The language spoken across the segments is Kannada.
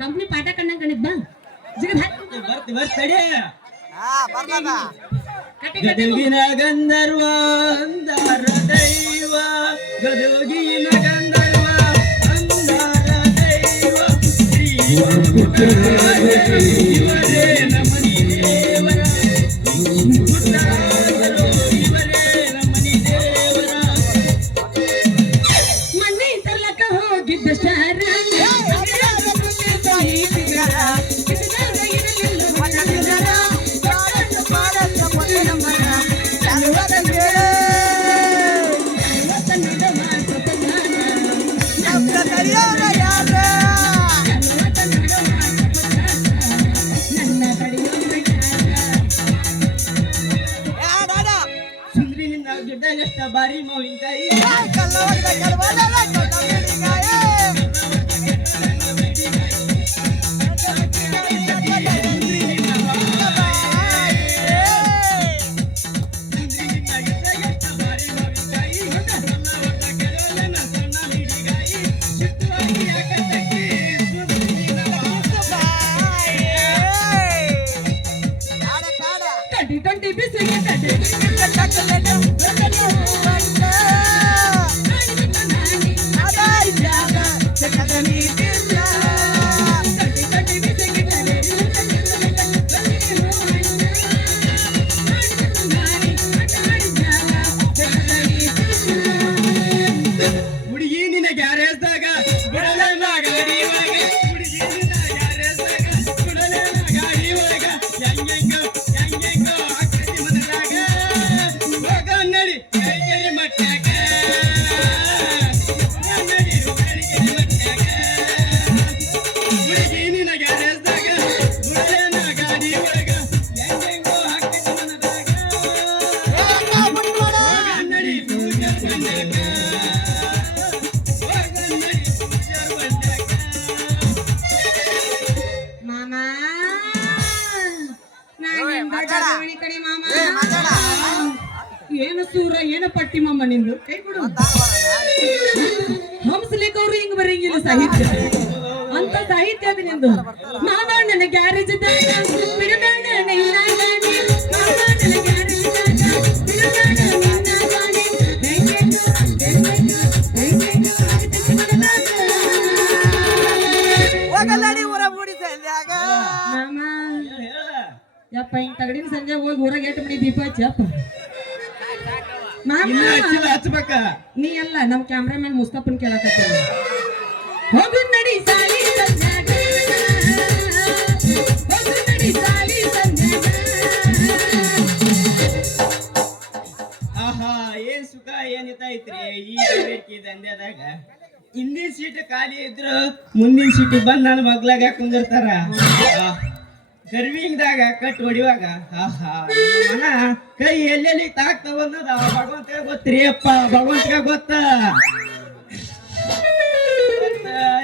ಕಂಪ್ನಿ ಪಾಠ ಕಣ್ಣಂಗ್ ಕಣಿದ್ ಬಾ ಗದಗಿನ ಗಂಧರ್ವ ಅಂದಾರ ದೈವ ಗದಗಿನ ಗಂಧರ್ವ ಅಂದಾರ ದೈವ ಇವರೇ ನಮನಿ ದೇವರ ಇವರೇ ನಮನಿ ದೇವರ ಮನೆ ತಲಕ ಹೋಗಿದ್ದ ಸ್ಟಾರ ಬಾರಿ ಮಾವಿನಕಾಯಿ ಏನು ಸೂರ ಏನು ಪಟ್ಟಿ ಮಾಮ ನಿಂದು ಕೈ ಕೊಡು ಹಂಸಲೇಖ ಅವರು ಹಿಂಗ್ ಬರಂಗಿಲ್ಲ ಸಾಹಿತ್ಯ ಅಂತ ಸಾಹಿತ್ಯ ಅದು ನಿಂದು ಮಾಮ ನನ್ನ ಗ್ಯಾರೇಜ್ ಯಪ್ಪ ಹಿಂಗ್ ತಗಡಿನ ಸಂಜೆ ಹೋಗಿ ಊರಾಗ ಎಟ್ಟು ಮನಿ ದೀಪ ಹಚ್ಚಪ್ಪ ನೀ ಅಲ್ಲ ನಮ್ ಕ್ಯಾಮ್ರಾಮನ್ ಮುಸ್ತಫನ್ ಕೇಳಕತ್ತ ಹೋಗು ನಡಿ ಸಾಲಿ ಸಂಜಾಗ ಹೋಗು ನಡಿ ಸಾಲಿ ಸಂಜಾಗ ಆಹಾ ಏನ್ ಸುಖ ಏನಿತೈತ್ರಿ ಈ ಬೇಕಿ ದಂಧೆದಾಗ ಹಿಂದಿನ ಸೀಟ್ ಖಾಲಿ ಇದ್ರು ಮುಂದಿನ ಸೀಟ್ ಬಂದ್ ನನ್ನ ಮಗ್ಲಾಗ ಕುಂದಿರ್ತಾರ ಗರ್ವಿಂಗ್ದಾಗ ಕಟ್ ಹೊಡಿವಾಗ ಆಹಾ ಮನ ಕೈ ಎಲ್ಲೆಲ್ಲಿ ತಾಕ್ತಾವ ಅನ್ನೋದ ಭಗವಂತ ಗೊತ್ತ್ರಿ ಅಪ್ಪ ಭಗವಂತಗ ಗೊತ್ತ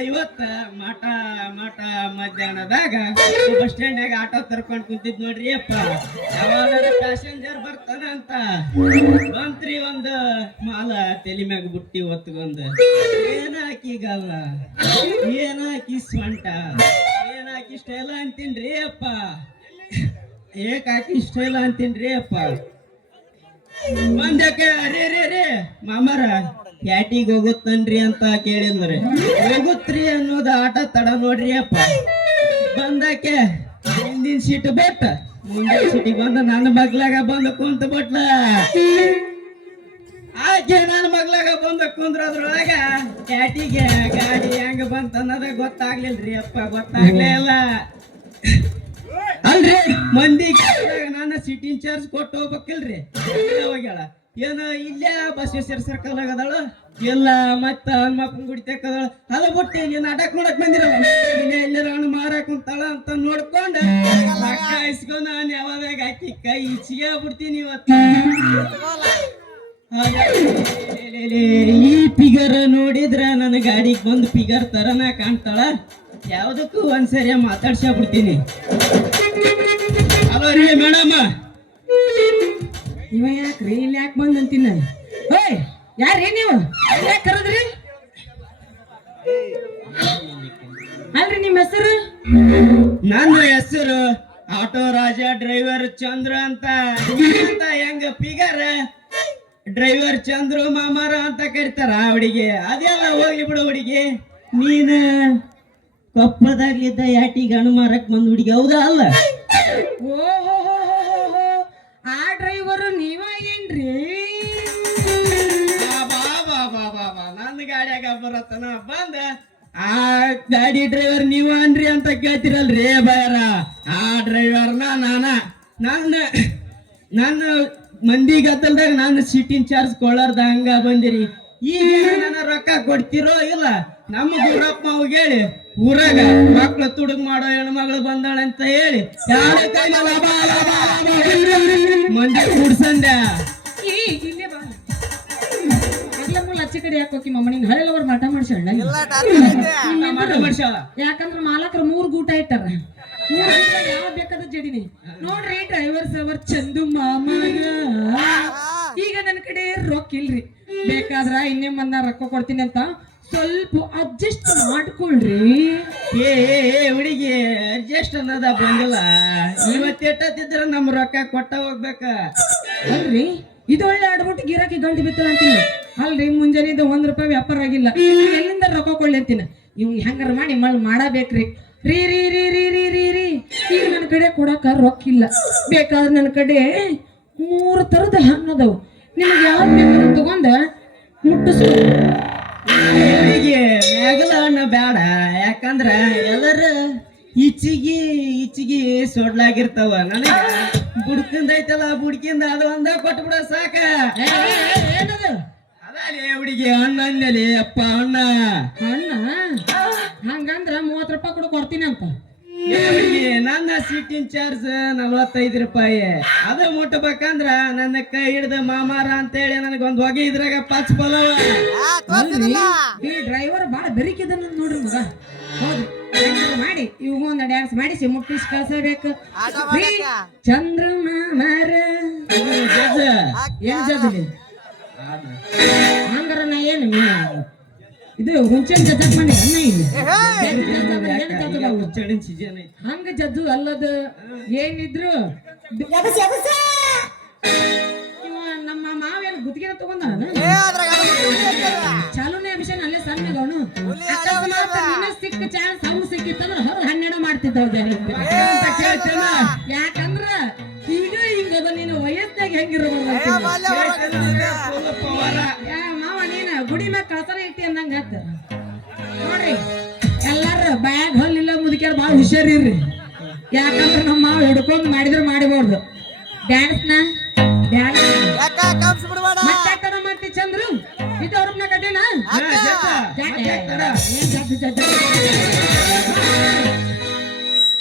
ಇವತ್ತ ಮಠ ಮಠ ಮಧ್ಯಾಹ್ನದಾಗ ಬಸ್ ಸ್ಟ್ಯಾಂಡ್ನಾಗ ಆಟೋ ತರ್ಕೊಂಡ್ ಕುಂತಿದ್ ನೋಡ್ರಿ ಅಪ್ಪ ಯಾವಾಗ ಪ್ಯಾಸೆಂಜರ್ ಬರ್ತಾನ ಅಂತ ಬಂತ್ರಿ ಒಂದು ಮಾಲ ತಲಿ ಮ್ಯಾಗ ಬುಟ್ಟಿ ಹೊತ್ಕೊಂಡ್ ಏನಾಕಿ ಗಲ್ಲ ಏನಾಕಿ ಸ್ವಂಟ ಏನಾಕಿ ಸ್ಟೈಲ ಅಂತೀನ್ರಿ ಅಪ್ಪ ಏಕಾಕಿ ಸ್ಟೈಲ ಅಂತೀನ್ರಿ ಅಪ್ಪ ಬಂದಕ್ಕೆ ಅರೇ ರೇ ರೇ ಮಾಮರ ಕ್ಯಾಟಿಗೆ ಹೋಗುತ್ತನ್ರಿ ಅಂತ ಕೇಳಿದ್ರಿ ಹೋಗುತ್ರಿ ಅನ್ನೋದು ಆಟ ತಡ ನೋಡ್ರಿ ಅಪ್ಪ ಬಂದಕ್ಕೆ ಹಿಂದಿನ ಸೀಟ್ ಬಿಟ್ಟ ಮುಂದಿನ ಸೀಟಿಗೆ ಬಂದ ನನ್ನ ಮಗ್ಲಾಗ ಬಂದು ಕುಂತ ಬಿಟ್ಲ ಆಕೆ ನನ್ನ ಮಗ್ಲಾಗ ಬಂದ ಕುಂದ್ರದ್ರೊಳಗ ಕ್ಯಾಟಿಗೆ ಗಾಡಿ ಹೆಂಗ ಬಂತ ಅನ್ನೋದ ಗೊತ್ತಾಗ್ಲಿಲ್ರಿ ಅಪ್ಪ ಗೊತ್ತಾಗ್ಲೇ ಇಲ್ಲ ಅಲ್ರಿ ಮಂದಿ ನಾನು ಸಿಟಿ ಇನ್ಚಾರ್ಜ್ ಕೊಟ್ಟು ಹೋಗ್ಬೇಕಿಲ್ರಿ ಹೋಗ್ಯಾಳ ಏನು ಇಲ್ಲೇ ಬಸವೇಶ್ವರ ಸರ್ಕಲ್ ಆಗದಾಳ ಇಲ್ಲ ಮತ್ತ ಹನುಮಪ್ಪನ ಗುಡಿ ತೆಕ್ಕದಾಳ ಅದ ಬಿಟ್ಟು ನೀನ್ ನಾಟಕ ನೋಡಕ್ ಬಂದಿರಲ್ಲ ಎಲ್ಲರ ಹಣ್ಣು ಮಾರಾಕ್ ಕುಂತಾಳ ಅಂತ ನೋಡ್ಕೊಂಡು ರೊಕ್ಕ ಇಸ್ಕೊಂಡು ನಾನು ಯಾವಾಗ ಹಾಕಿ ಕೈ ಈಚಿಗೆ ಬಿಡ್ತೀನಿ ಇವತ್ತು ಈ ಫಿಗರ್ ನೋಡಿದ್ರ ನನ್ನ ಗಾಡಿಗೆ ಬಂದು ಫಿಗರ್ ತರನ ಕಾಣ್ತಾಳ ಯಾವ್ದಕ್ಕೂ ಒಂದ್ಸರಿ ಮಾತಾಡ್ಸ ಬಿಡ್ತೀನಿ ಹಲೋ ರೀ ಮೇಡಮ್ ಇವ ಯಾಕ್ರಿ ಇಲ್ಲಿ ಯಾಕೆ ಬಂದಂತೀನ ಓಯ್ ಯಾರ್ರೀ ನೀವು ಯಾಕೆ ಕರೆದ್ರಿ ಅಲ್ರಿ ನಿಮ್ಮ ಹೆಸರು ನನ್ನ ಹೆಸರು ಆಟೋ ರಾಜ ಡ್ರೈವರ್ ಚಂದ್ರ ಅಂತ ಹೆಂಗ ಫಿಗರ್ ಡ್ರೈವರ್ ಚಂದ್ರು ಮಾಮಾರ ಅಂತ ಕರಿತಾರ ಹುಡುಗಿ ಅದೆಲ್ಲ ಹೋಗ್ಲಿ ಬಿಡು ಹುಡುಗಿ ನೀನು ಕೊಪ್ಪದಾಗ್ಲಿದ್ದ ಯಾಟಿಗೆ ಹಣ್ಣು ಮಾರಕ್ ಬಂದ್ ಹುಡುಗಿ ಹೌದಾ ಅಲ್ಲ ಓಹೋ ಆ ಡ್ರೈವರ್ ನೀವ ಏನ್ರಿ ನನ್ನ ಗಾಡಿಯಾಗ ಬರತ್ತನ ಬಂದ ಆ ಗಾಡಿ ಡ್ರೈವರ್ ನೀವ ಅನ್ರಿ ಅಂತ ಕೇಳ್ತಿರಲ್ರಿ ಬಾಯರ ಆ ಡ್ರೈವರ್ನ ನನ್ನ ಮಂದಿ ಗದ್ದಲ್ದಾಗ ನಾನು ಸಿಟಿ ಇನ್ಚಾರ್ಜ್ ಕೊಳ್ಳಾರ್ದ ಹಂಗ ಬಂದಿರಿ ಈಗ ನನ್ನ ರೊಕ್ಕ ಕೊಡ್ತಿರೋ ಇಲ್ಲ ನಮ್ಮ ಗುರಪ್ಪ ಅವಾಗ ಹೇಳಿ ಊರಾಗ ಮಕ್ಳು ತುಡುಗ್ ಮಾಡೋ ಹೆಣ್ಮಗಳು ಬಂದಾಳ ಅಂತ ಹೇಳಿ ಮಂದಿ ಕೂಡ್ಸಂದ ಇಲ್ಲೇ ಬಾ ಅಚ್ಚ ಕಡೆ ಯಾಕೆ ಹೋಗಿ ಮಮ್ಮನಿನ ಹಳೆಯವ್ರ ಮಠ ಮಾಡ್ಸಣ್ಣ ಯಾಕಂದ್ರ ಮಾಲಕರು 3 ಗೂಟ ಇಟ್ಟಾರ ಯಾವ ಬೇಕಾದ ಜಡಿನಿ ನೋಡ್ರಿ ಡ್ರೈವರ್ ಸವರ್ ಚಂದು ಮಾಮಗ ಈಗ ನನ್ನ ಕಡೆ ರೊಕ್ಕ ಇಲ್ರಿ ಬೇಕಾದ್ರ ಇನ್ನೇ ಮಂದ ರೊಕ್ಕ ಕೊಡ್ತೀನಿ ಅಂತ ಸ್ವಲ್ಪ ಅಡ್ಜಸ್ಟ್ ಮಾಡ್ಕೊಳ್ರಿ ಹುಡುಗಿ ಅಡ್ಜಸ್ಟ್ ಅನ್ನೋದ ಬಂದಿಲ್ಲ ಇವತ್ತೆಟ್ಟಿದ್ರ ನಮ್ ರೊಕ್ಕ ಕೊಟ್ಟ ಹೋಗ್ಬೇಕ ಅಲ್ರಿ ಇದು ಒಳ್ಳೆ ಆಡ್ಬಿಟ್ಟು ಗಿರಾಕಿ ಗಂಟು ಬಿತ್ತಲ್ಲ ಅಂತೀನಿ ಅಲ್ರಿ ಮುಂಜಾನೆ ₹1 ವ್ಯಾಪಾರ ಆಗಿಲ್ಲ ಎಲ್ಲಿಂದ ರೊಕ್ಕ ಕೊಳ್ಳಿ ಅಂತೀನಿ ಇವ್ ಹೆಂಗಾರ ಮಾಡಿ ಮಾಡಬೇಕ್ರಿ ರೀ ರೀ ರೀ ರೀ ರೀ ರೀ ರೀ ಈಗ ನನ್ನ ಕಡೆ ಕೊಡಕ ರೊಕ್ಕ ಇಲ್ಲ ಬೇಕಾದ್ರೆ ನನ್ನ ಕಡೆ 3 ತರದ ಹಣ್ಣು ಅದಾವು ನಿಮ್ಗೆ ಯಾವ್ದು ಬೇಕಾದ್ರೂ ತಗೊಂಡ ಮುಟ್ಟಿಸ್ಕೊ ಮ್ಯಾಗಲ ಹಣ್ಣು ಬೇಡ ಯಾಕಂದ್ರ ಎಲ್ಲರ ಇಚ್ಚಿಗಿ ಸೊಡ್ಲಾಗಿರ್ತಾವ ನನಗ ಬುಡ್ಕಿಂದ ಐತಲ್ಲ ಬುಡ್ಕಿಂದ ಅದು ಒಂದ ಕೊಟ್ಬಿಡ ಸಾಕ ಏನದು ಅದೇ ಹುಡುಗಿ ಹಣ್ಣ ಅಂದೇಲಿ ಅಪ್ಪ ಅಣ್ಣ ಹಂಗಂದ್ರ ₹30 ಕೂಡ ಕೊಡ್ತೀನಿ ಅಂತ ನನ್ನ ಸೀಟ್ ಇನ್ಚಾರ್ಜ್ ₹45 ಅದು ಮುಟ್ಟಬೇಕಂದ್ರ ನನ್ನ ಕೈ ಹಿಡ್ದ ಮಾಮಾರ ಅಂತ ಹೇಳಿ ನನಗೊಂದ್ ಹೊಗೆ ಇದ್ರಾಗ ಪಚ್ ಪಲವ ಈ ಡ್ರೈವರ್ ಬಾಳ ಬೆರಿಕಿದ ನೋಡ್ರಿ ಮಗ ಹೌದು ಮಾಡಿ ಇವಾಗ ಒಂದು ಡ್ಯಾನ್ಸ್ ಮಾಡಿಸಿ ಮುಟ್ಟಿಸಿ ಕಳ್ಸಬೇಕು ಚಂದ್ರ ಮಾಮಾರ ಏನ್ ಜಜ್ಲಿ ಹಂಗಾರ ನಾ ಏನು ಇದು ಹುಂಚನ್ ಜಜ್ಜಕ್ ಮಾಡಿ ಅನ್ನ ಇಲ್ಲಿ ಹಂಗ ಜಜ್ಜು ಅಲ್ಲದ ಏನಿದ್ರು ನಮ್ಮ ಮಾವೇನು ಗುತ್ತಿಗೆ ತಗೊಂಡ ಚಾಲೂನೇ ಅಭಿಷೇಕ ಅಲ್ಲೇ ಸಣ್ಣಗವನು ಸಿಕ್ಕ ಚಾನ್ಸ್ ಅವ್ನು ಸಿಕ್ಕಿತ್ತಂದ್ರ ಹೊರ 12 ಮಾಡ್ತಿದ್ದವ್ ಯಾಕಂದ್ರ ಈಗ ಹಿಂಗದ ನೀನು ವಯಸ್ಸಾಗ ಹೆಂಗಿರ್ಬೋದು ಮಾವ ನೀನ ಗುಡಿ ಮ್ಯಾಗ ಕಳ್ತಾನ ಇಟ್ಟಿ ಅಂದಂಗ ನೋಡ್ರಿ ಎಲ್ಲಾರ ಬ್ಯಾಗ್ ಹೊಲ್ಲಿಲ್ಲ ಮುದುಕ್ಯಾರ ಬಾಳ ಹುಷಾರಿರ್ರಿ ಯಾಕಂದ್ರ ನಮ್ಮ ಮಾವ ಹಿಡ್ಕೊಂಡ್ ಮಾಡಿದ್ರ ಮಾಡಬಾರ್ದು ಡ್ಯಾನ್ಸ್ನ ಮತ್ತೆ ಮಾಡ್ತಿ ಚಂದ್ರು ಇದು ಅವ್ರನ್ನ ಕಟ್ಟಿನ